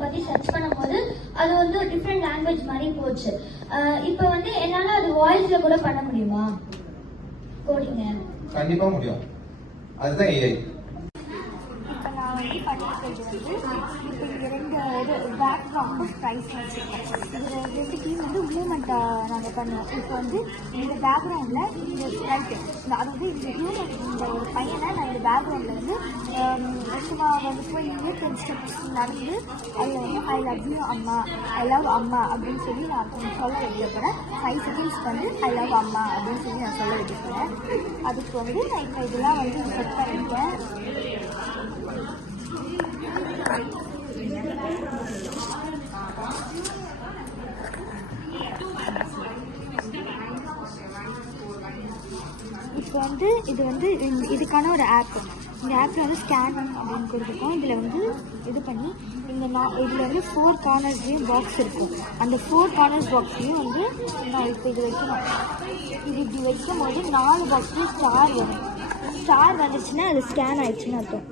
பற்றி சர்ச் பண்ணும்போது அது வந்து ஒரு டிஃப்ரெண்ட் லாங்குவேஜ் மாதிரி போச்சு. இப்போ வந்து என்னால் அது வாய்ஸில் கூட பண்ண முடியுமா கோடிங்க? கண்டிப்பாக முடியும். அதுதான் ஏஐ. இப்போ நான் வந்து பண்ணிக்கிறது வந்து இப்போ இது 2 பேக்ரவுண்ட் ப்ரைஸ் வச்சுருக்கேன். இதில் 2 டீம் வந்து மூமெண்ட்டை நாங்கள் பண்ணுவோம். இப்போ வந்து இந்த பேக்ரவுண்டில் இந்த ஸ்ப்ரைட்டு அதாவது இந்த ஹியூமன் இந்த ஒரு பையனை நான் இந்த பேக்ரவுண்டில் வந்து சும்மா வந்து போய் 10 ஸ்டெப்ஸ் நடந்து அதில் வந்து ஐ லவ் யூ அம்மா, ஐ லவ் அம்மா அப்படின்னு சொல்லி நான் சொல்ல வைக்க போகிறேன். 5 செகண்ட்ஸ் வந்து ஐ லவ் அம்மா அப்படின்னு சொல்லி நான் சொல்ல வைக்க போகிறேன். அதுக்கு வந்து நான் இப்போ இதெல்லாம் வந்து செட் பண்ணிட்டேன். இப்போ வந்து இது வந்து இதுக்கான ஒரு ஆப். இந்த ஆப்பில் வந்து ஸ்கேன் அப்படின்னு கொடுத்துருக்கோம். இதில் வந்து இது பண்ணி இதில் வந்து 4 கார்னர்ஸ்லேயும் பாக்ஸ் இருக்கும். அந்த 4 கார்னர்ஸ் பாக்ஸ்லேயும் வந்து நான் இப்போ இது வைக்கணும். இது இப்படி வைக்கும் போது 4 பாக்ஸ்லேயும் ஸ்டார் வரும். ஸ்டார் வந்துச்சுன்னா அது ஸ்கேன் ஆயிடுச்சுன்னு அர்த்தம்.